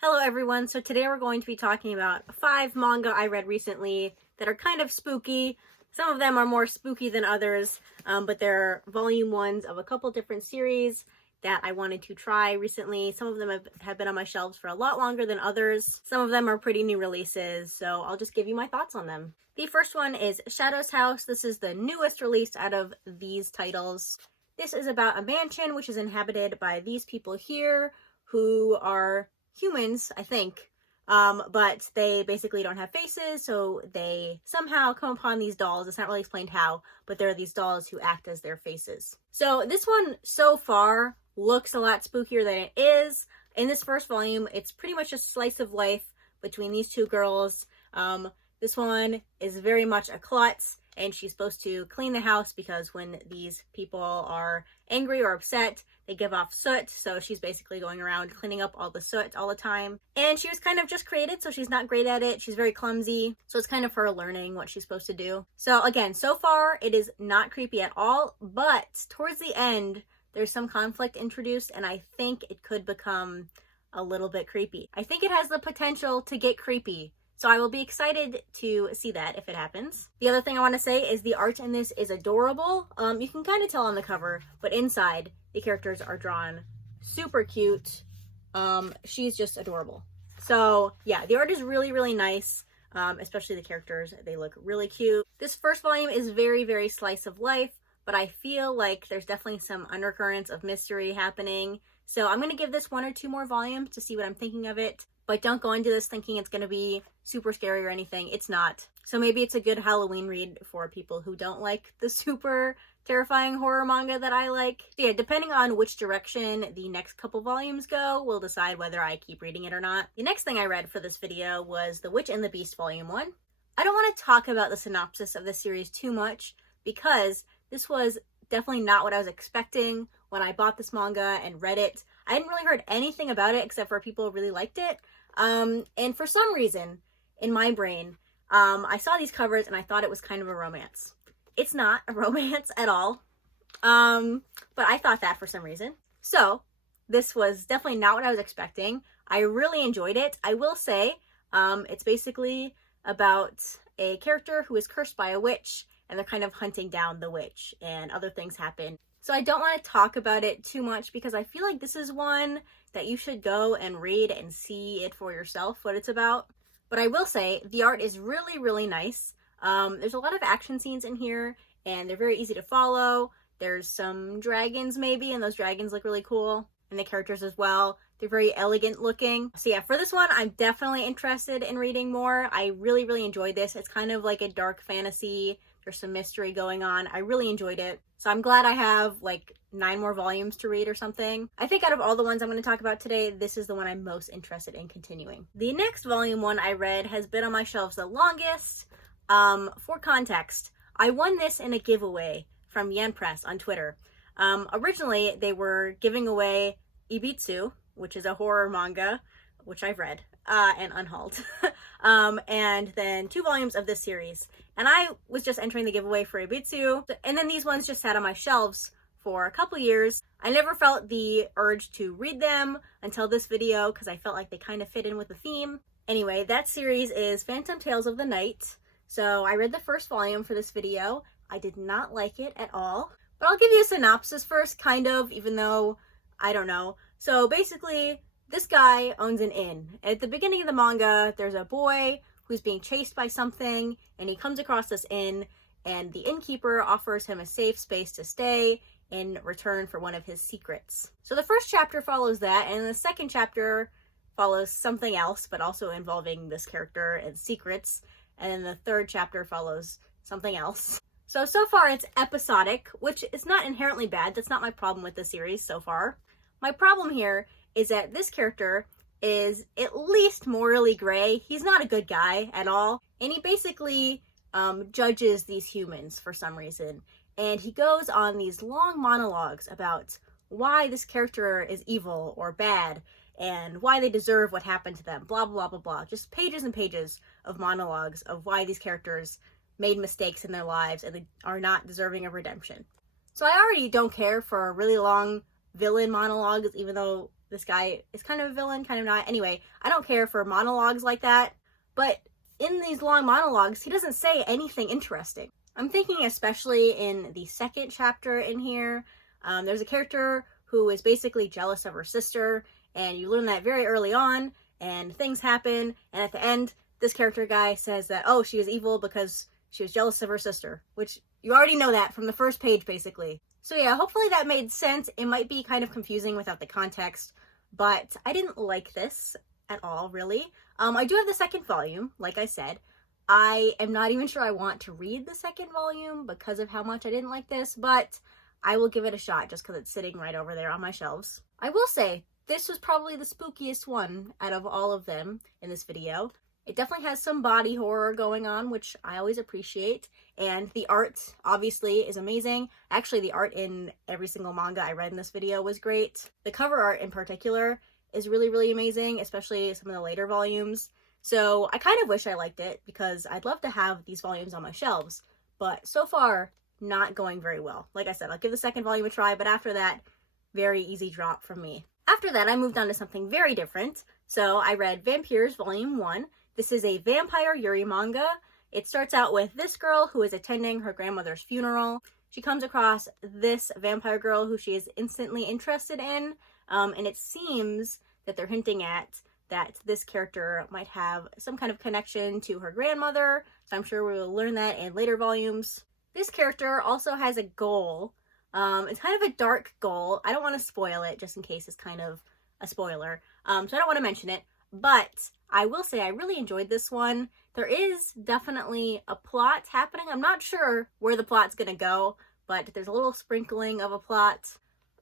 Hello everyone, so today we're going to be talking about 5 manga I read recently that are kind of spooky. Some of them are more spooky than others, but they're volume 1s of a couple different series that I wanted to try recently. Some of them have been on my shelves for a lot longer than others. Some of them are pretty new releases, so I'll just give you my thoughts on them. The first one is Shadow's House. This is the newest release out of these titles. This is about a mansion which is inhabited by these people here who are humans, I think, but they basically don't have faces, so they somehow come upon these dolls. It's not really explained how, but there are these dolls who act as their faces. So this one so far looks a lot spookier than it is. In this first volume, it's pretty much a slice of life between these two girls. This one is very much a klutz, and she's supposed to clean the house because when these people are angry or upset, they give off soot, so she's basically going around cleaning up all the soot all the time. And she was kind of just created, so she's not great at it. She's very clumsy, so it's kind of her learning what she's supposed to do. So again, so far, it is not creepy at all, but towards the end, there's some conflict introduced, and I think it could become a little bit creepy. I think it has the potential to get creepy. So I will be excited to see that if it happens. The other thing I want to say is the art in this is adorable. You can kind of tell on the cover, but inside the characters are drawn super cute. She's just adorable. So yeah, the art is really, really nice, especially the characters. They look really cute. This first volume is very, very slice of life, but I feel like there's definitely some undercurrents of mystery happening. So I'm going to give this 1 or 2 more volumes to see what I'm thinking of it. But don't go into this thinking it's going to be super scary or anything. It's not. So maybe it's a good Halloween read for people who don't like the super terrifying horror manga that I like. So yeah, depending on which direction the next couple volumes go, we'll decide whether I keep reading it or not. The next thing I read for this video was The Witch and the Beast Volume 1. I don't want to talk about the synopsis of this series too much because this was definitely not what I was expecting when I bought this manga and read it. I hadn't really heard anything about it except for people really liked it. And for some reason, in my brain, I saw these covers and I thought it was kind of a romance. It's not a romance at all, but I thought that for some reason. So this was definitely not what I was expecting. I really enjoyed it. I will say, it's basically about a character who is cursed by a witch, and they're kind of hunting down the witch, and other things happen. So I don't want to talk about it too much because I feel like this is one that you should go and read and see it for yourself, what it's about. But I will say, the art is really, really nice. There's a lot of action scenes in here, and they're very easy to follow. There's some dragons maybe, and those dragons look really cool. And the characters as well. They're very elegant looking. So yeah, for this one, I'm definitely interested in reading more. I really, really enjoyed this. It's kind of like a dark fantasy. There's some mystery going on. I really enjoyed it. So I'm glad I have like 9 more volumes to read or something. I think out of all the ones I'm going to talk about today, this is the one I'm most interested in continuing. The next volume 1 I read has been on my shelves the longest. For context, I won this in a giveaway from Yen Press on Twitter. Originally, they were giving away Ibitsu, which is a horror manga, which I've read, and unhauled. And then 2 volumes of this series. And I was just entering the giveaway for Ibitsu, and then these ones just sat on my shelves for a couple years. I never felt the urge to read them until this video because I felt like they kind of fit in with the theme. Anyway, that series is Phantom Tales of the Night. So I read the first volume for this video. I did not like it at all. But I'll give you a synopsis first, kind of, even though I don't know. So basically, this guy owns an inn. At the beginning of the manga, there's a boy who's being chased by something, and he comes across this inn, and the innkeeper offers him a safe space to stay in return for one of his secrets. So the first chapter follows that, and the second chapter follows something else, but also involving this character and secrets, and then the third chapter follows something else. So far it's episodic, which is not inherently bad. That's not my problem with the series so far. My problem here is that this character is at least morally gray. He's not a good guy at all. And he basically judges these humans for some reason. And he goes on these long monologues about why this character is evil or bad and why they deserve what happened to them. Blah, blah, blah, blah. Just pages and pages of monologues of why these characters made mistakes in their lives and they are not deserving of redemption. So I already don't care for really long villain monologues, even though this guy is kind of a villain, kind of not. Anyway, I don't care for monologues like that, but in these long monologues, he doesn't say anything interesting. I'm thinking especially in the second chapter in here, there's a character who is basically jealous of her sister, and you learn that very early on, and things happen, and at the end, this character guy says that, oh, she is evil because she was jealous of her sister, which you already know that from the first page, basically. So yeah, hopefully that made sense. It might be kind of confusing without the context, but I didn't like this at all, really. I do have the second volume, like I said. I am not even sure I want to read the second volume because of how much I didn't like this, but I will give it a shot just because it's sitting right over there on my shelves. I will say, this was probably the spookiest one out of all of them in this video. It definitely has some body horror going on, which I always appreciate. And the art, obviously, is amazing. Actually, the art in every single manga I read in this video was great. The cover art in particular is really, really amazing, especially some of the later volumes. So I kind of wish I liked it because I'd love to have these volumes on my shelves. But so far, not going very well. Like I said, I'll give the second volume a try, but after that, very easy drop from me. After that, I moved on to something very different. So I read Vampires Volume 1. This is a vampire yuri manga. It starts out with this girl who is attending her grandmother's funeral. She comes across this vampire girl who she is instantly interested in, and it seems that they're hinting at that this character might have some kind of connection to her grandmother, so I'm sure we will learn that in later volumes. This character also has a goal. It's kind of a dark goal. I don't want to spoil it just in case it's kind of a spoiler, so I don't want to mention it, but I will say I really enjoyed this one. There is definitely a plot happening. I'm not sure where the plot's gonna go, but there's a little sprinkling of a plot.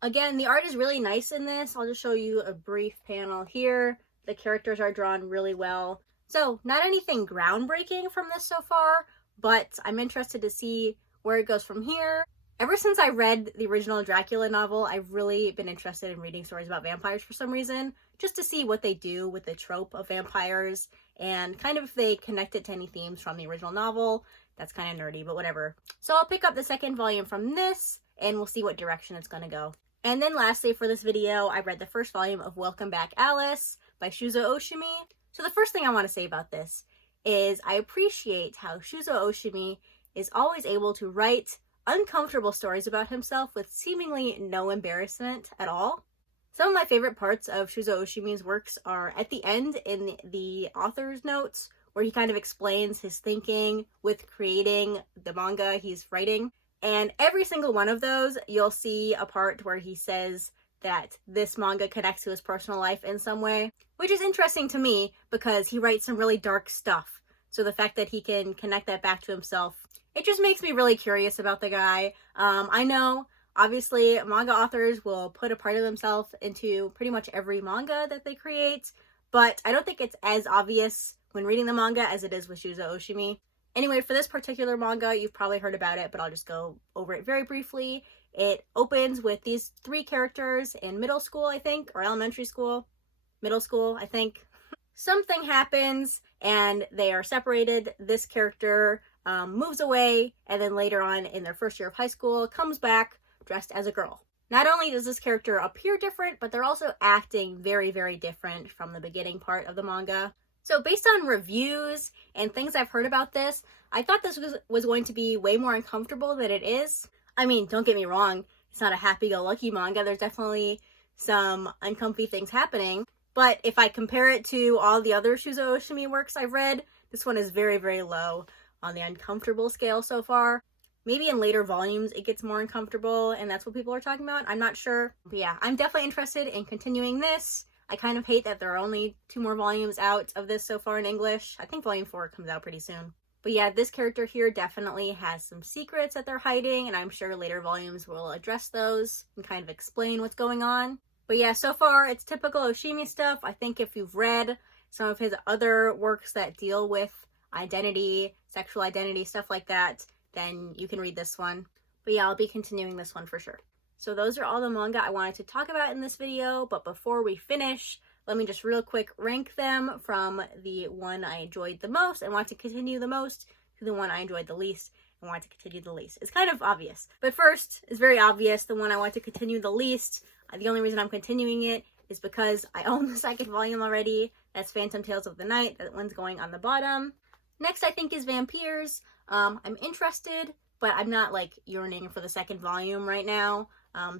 Again, the art is really nice in this. I'll just show you a brief panel here. The characters are drawn really well. So, not anything groundbreaking from this so far, but I'm interested to see where it goes from here. Ever since I read the original Dracula novel, I've really been interested in reading stories about vampires for some reason, just to see what they do with the trope of vampires, and kind of if they connect it to any themes from the original novel. That's kind of nerdy, but whatever. So I'll pick up the second volume from this, and we'll see what direction it's gonna go. And then lastly for this video, I read the first volume of Welcome Back Alice by Shuzo Oshimi. So the first thing I want to say about this is I appreciate how Shuzo Oshimi is always able to write uncomfortable stories about himself with seemingly no embarrassment at all. Some of my favorite parts of Shuzo Oshimi's works are at the end in the author's notes, where he kind of explains his thinking with creating the manga he's writing. And every single one of those, you'll see a part where he says that this manga connects to his personal life in some way, which is interesting to me because he writes some really dark stuff. So the fact that he can connect that back to himself, it just makes me really curious about the guy. I know, obviously, manga authors will put a part of themselves into pretty much every manga that they create, but I don't think it's as obvious when reading the manga as it is with Shuzo Oshimi. Anyway, for this particular manga, you've probably heard about it, but I'll just go over it very briefly. It opens with these three characters in middle school, I think, or elementary school. Middle school, I think. Something happens, and they are separated. This character moves away, and then later on in their first year of high school, comes back dressed as a girl. Not only does this character appear different, but they're also acting very, very different from the beginning part of the manga. So based on reviews and things I've heard about this, I thought this was going to be way more uncomfortable than it is. I mean, don't get me wrong, it's not a happy-go-lucky manga. There's definitely some uncomfy things happening. But if I compare it to all the other Shuzo Oshimi works I've read, this one is very, very low on the uncomfortable scale so far. Maybe in later volumes it gets more uncomfortable and that's what people are talking about. I'm not sure. But yeah, I'm definitely interested in continuing this. I kind of hate that there are only 2 more volumes out of this so far in English. I think volume 4 comes out pretty soon. But yeah, this character here definitely has some secrets that they're hiding, and I'm sure later volumes will address those and kind of explain what's going on. But yeah, so far it's typical Oshimi stuff. I think if you've read some of his other works that deal with identity, sexual identity, stuff like that, then you can read this one. But yeah, I'll be continuing this one for sure. So those are all the manga I wanted to talk about in this video, but before we finish, let me just real quick rank them from the one I enjoyed the most and want to continue the most to the one I enjoyed the least and want to continue the least. It's kind of obvious. But first, it's very obvious, the one I want to continue the least. The only reason I'm continuing it is because I own the second volume already. That's Phantom Tales of the Night. That one's going on the bottom. Next, I think, is Vampires. I'm interested, but I'm not like yearning for the second volume right now.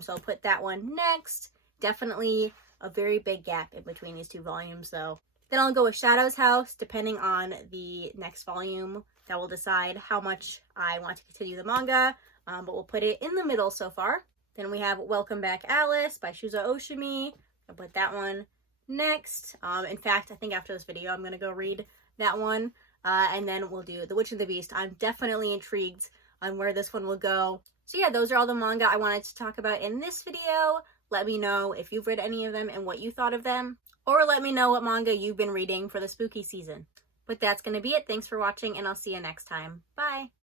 So I'll put that one next. Definitely a very big gap in between these two volumes though. Then I'll go with Shadow's House, depending on the next volume. That will decide how much I want to continue the manga, but we'll put it in the middle so far. Then we have Welcome Back Alice by Shuzo Oshimi. I'll put that one next. In fact, I think after this video, I'm going to go read that one. And then we'll do The Witch and the Beast. I'm definitely intrigued on where this one will go. So yeah, those are all the manga I wanted to talk about in this video. Let me know if you've read any of them and what you thought of them. Or let me know what manga you've been reading for the spooky season. But that's going to be it. Thanks for watching, and I'll see you next time. Bye!